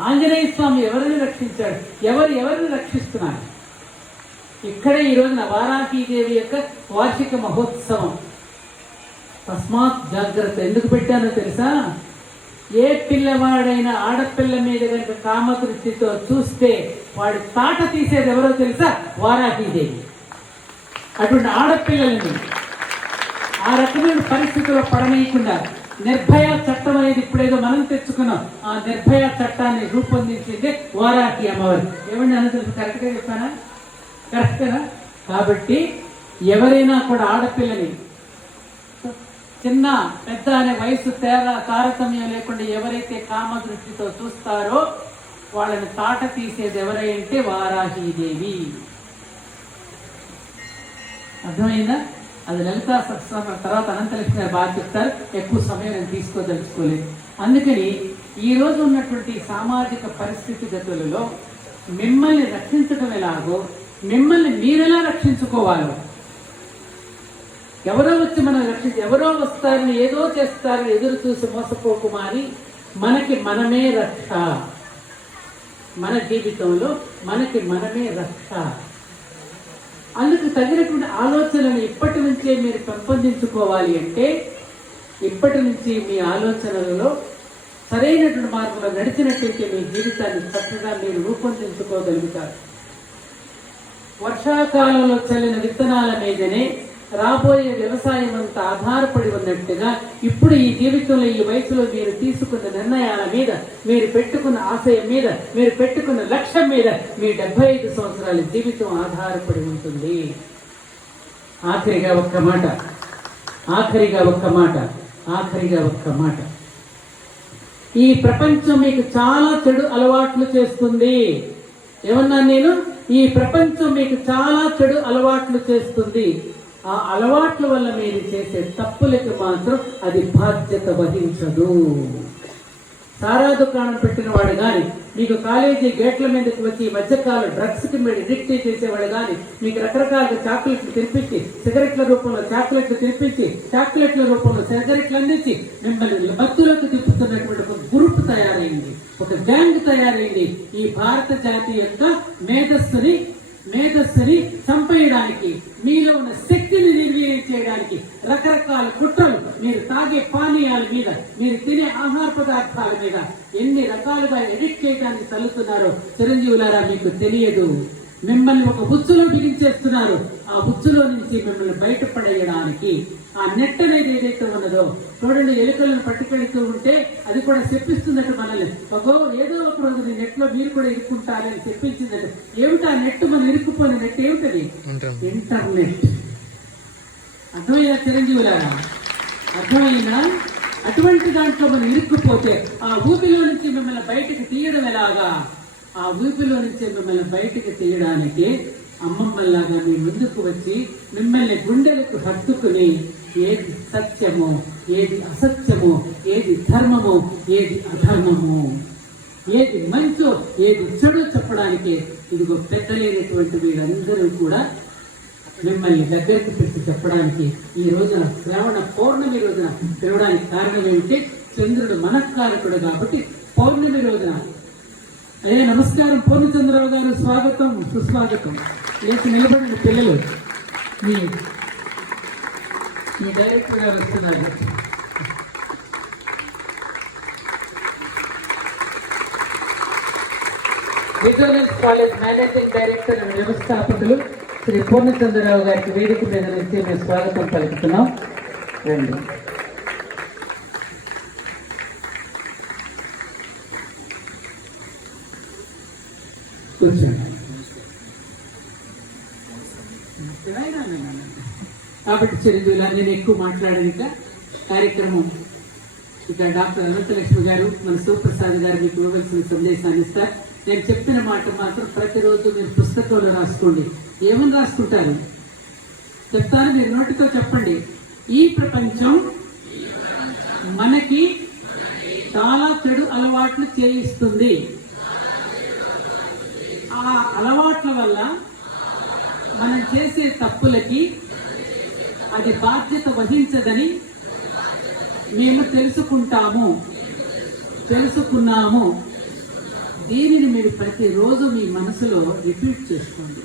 ఆంజనేయ స్వామి ఎవరిని రక్షించాడు? ఎవరు ఎవరిని రక్షిస్తున్నారు? ఇక్కడే ఈ వారాహీదేవి యొక్క వార్షిక మహోత్సవం. తస్మాత్ జాగ్రత్త. ఎందుకు పెట్టానో తెలుసా? ఏ పిల్లవాడైనా ఆడపిల్ల మీద కనుక కామదృష్టితో చూస్తే వాడి తాట తీసేది ఎవరో తెలుసా? వారాహీదేవి అటువంటి ఆడపిల్లలని ఆ రకమైన పరిస్థితుల్లో పడనీయకుండా నిర్భయ చట్టం అనేది ఇప్పుడేదో మనం తెచ్చుకున్నాం. ఆ నిర్భయ చట్టాన్ని రూపొందించింది వారాహి అమ్మవారు. ఏమండి అని తెలుసు? కరెక్ట్గా చెప్పానా? కరెక్టేనా కాబట్టి ఎవరైనా కూడా ఆడపిల్లని చిన్న పెద్ద అనే వయసు తేడా తారతమ్యం లేకుండా ఎవరైతే కామ దృష్టితో చూస్తారో వాళ్ళని తాట తీసేది ఎవరైంటే వారాహీదేవి అర్థమైందా? అది లలిత సహస్రం తర్వాత అనంతలక్ష్మి గారు బాగా చెప్తారు ఎక్కువ సమయం నేను తీసుకోదలుచుకోలేదు. అందుకని ఈ రోజు ఉన్నటువంటి సామాజిక పరిస్థితి గతులలో మిమ్మల్ని రక్షించడం ఎలాగో మిమ్మల్ని మీరెలా రక్షించుకోవాలో ఎవరో వచ్చి మనం రక్షించి ఎవరో వస్తారని ఏదో చేస్తారని ఎదురు చూసి మోసపోకుమారి మనకి మనమే రక్ష. మన జీవితంలో మనకి మనమే రక్ష. అందుకు తగినటువంటి ఆలోచనలు ఇప్పటి నుంచే మీరు పెంపొందించుకోవాలి అంటే ఇప్పటి నుంచి మీ ఆలోచనలలో సరైనటువంటి మార్గంలో నడిచినట్టయితే మీ జీవితాన్ని చక్కగా మీరు రూపొందించుకోగలుగుతారు. వర్షాకాలంలో చల్లిన విత్తనాల మీదనే రాబోయే వ్యవసాయం అంతా ఆధారపడి ఉన్నట్టుగా ఇప్పుడు ఈ జీవితంలో ఈ వయసులో మీరు తీసుకున్న నిర్ణయాల మీద మీరు పెట్టుకున్న ఆశయం మీద మీరు పెట్టుకున్న లక్ష్యం మీద మీ డెబ్బై ఐదు సంవత్సరాల జీవితం ఆధారపడి ఉంటుంది. ఆఖరిగా ఒక్క మాట. ఆఖరిగా ఒక్క మాట. ఆఖరిగా ఒక్క మాట. ఈ ప్రపంచం మీకు చాలా చెడు అలవాట్లు చేస్తుంది. ఏమన్నా నేను? ఈ ప్రపంచం మీకు చాలా చెడు అలవాట్లు చేస్తుంది. ఆ అలవాట్ల వల్ల మీరు చేసే తప్పులకి మాత్రం అది బాధ్యత వహించదు. సారా దుకాణం పెట్టిన వాడు కానీ మీకు కాలేజీ గేట్ల మీదకి వచ్చి ఈ మధ్యకాలం డ్రగ్స్కి మీరు అడిక్ట్ చేసేవాడు కానీ మీకు రకరకాల చాక్లెట్లు తినిపించి సిగరెట్ల రూపంలో చాక్లెట్లు తినిపించి చాక్లెట్ల రూపంలో సిగరెట్లు అందించి మిమ్మల్ని మత్తులకు తిప్పుతున్నటువంటి ఒక గ్రూప్ తయారైంది. ఒక గ్యాంగ్ తయారైంది. ఈ భారత జాతి యొక్క మేధస్సుని మేధస్సుని చంపేయడానికి మీలో ఉన్న శక్తిని నిర్వీర్యం చేయడానికి రకరకాల కుట్రలు మీరు తాగే పానీయాల మీద మీరు తినే ఆహార పదార్థాల మీద ఎన్ని రకాలుగా ఎడిట్ చేయడానికి తల్లుతున్నారో చిరంజీవులారా మీకు తెలియదు. మిమ్మల్ని ఒక బుచ్చులో బిగించేస్తున్నారు. ఆ ఉచ్చులో నుంచి మిమ్మల్ని బయటపడేయడానికి ఆ నెట్ అనేది ఏదైతే ఉన్నదో చూడండి ఎలుకలను పట్టుకెళ్తూ ఉంటే అది కూడా చెప్పిస్తుందట మనల్ని. అగో ఏదో ఒక రోజు నీ నెట్లో మీరు కూడా ఇరుక్కుంటారని చెప్పించిందట ఏమిటి ఆ నెట్ మనం ఇరుక్కుపోయిన నెట్ ఏమిటది? ఇంటర్నెట్. అర్థమైనా చిరంజీవులారా? అర్థమైనా అటువంటి దాంట్లో మనం ఇరుక్కుపోతే ఆ ఊపిలో నుంచి మిమ్మల్ని బయటకు తీయడం ఎలాగా? ఆ ఊపిలో నుంచి మిమ్మల్ని బయటకు తీయడానికి అమ్మమ్మలాగా మీ ముందుకు వచ్చి మిమ్మల్ని గుండెలకు హత్తుకుని ఏది సత్యమో ఏది అసత్యమో ఏది ధర్మమో ఏది అధర్మమో ఏది మంచో ఏది చెడు చెప్పడానికి ఇదిగో పెద్దలేనటువంటి వీరందరూ కూడా మిమ్మల్ని దగ్గరికి పెట్టి చెప్పడానికి ఈ రోజున శ్రావణ పౌర్ణమి రోజున తిరగడానికి కారణం ఏమిటి? చంద్రుడు మనఃకారకుడు కాబట్టి పౌర్ణమి రోజున. అదే నమస్కారం పూర్ణచంద్రరావు గారు స్వాగతం సుస్వాగతం. లేచి నిలబడిన పిల్లలు. మీ మీ డైరెక్టర్ గారు వస్తున్నారు. విజువలెన్స్ కాలేజ్ మేనేజింగ్ డైరెక్టర్ అండ్ వ్యవస్థాపకులు శ్రీ పూర్ణచంద్రరావు గారికి వేదిక మీద నుంచి మేము స్వాగతం పలుకుతున్నాం. రండి. కూర్చోండి. కాబట్టి చిరంజీవులు నేను ఎక్కువ మాట్లాడనిక కార్యక్రమం. ఇక్కడ డాక్టర్ అనంతలక్ష్మి గారు మన శివప్రసాద్ గారు మీకు ఇవ్వవలసిన సందేశాన్ని ఇస్తారు. నేను చెప్పిన మాట మాత్రం ప్రతిరోజు మీరు పుస్తకంలో రాసుకోండి. ఏమని రాసుకుంటారు? చెప్తాను మీరు నోటితో చెప్పండి. ఈ ప్రపంచం మనకి చాలా చెడు అలవాట్లు చేయిస్తుంది. ఆ అలవాట్ల వల్ల మనం చేసే తప్పులకి అది బాధ్యత వహించదని మేము తెలుసుకుంటాము తెలుసుకున్నాము. దీనిని మీరు ప్రతిరోజు మీ మనసులో రిపీట్ చేసుకోండి.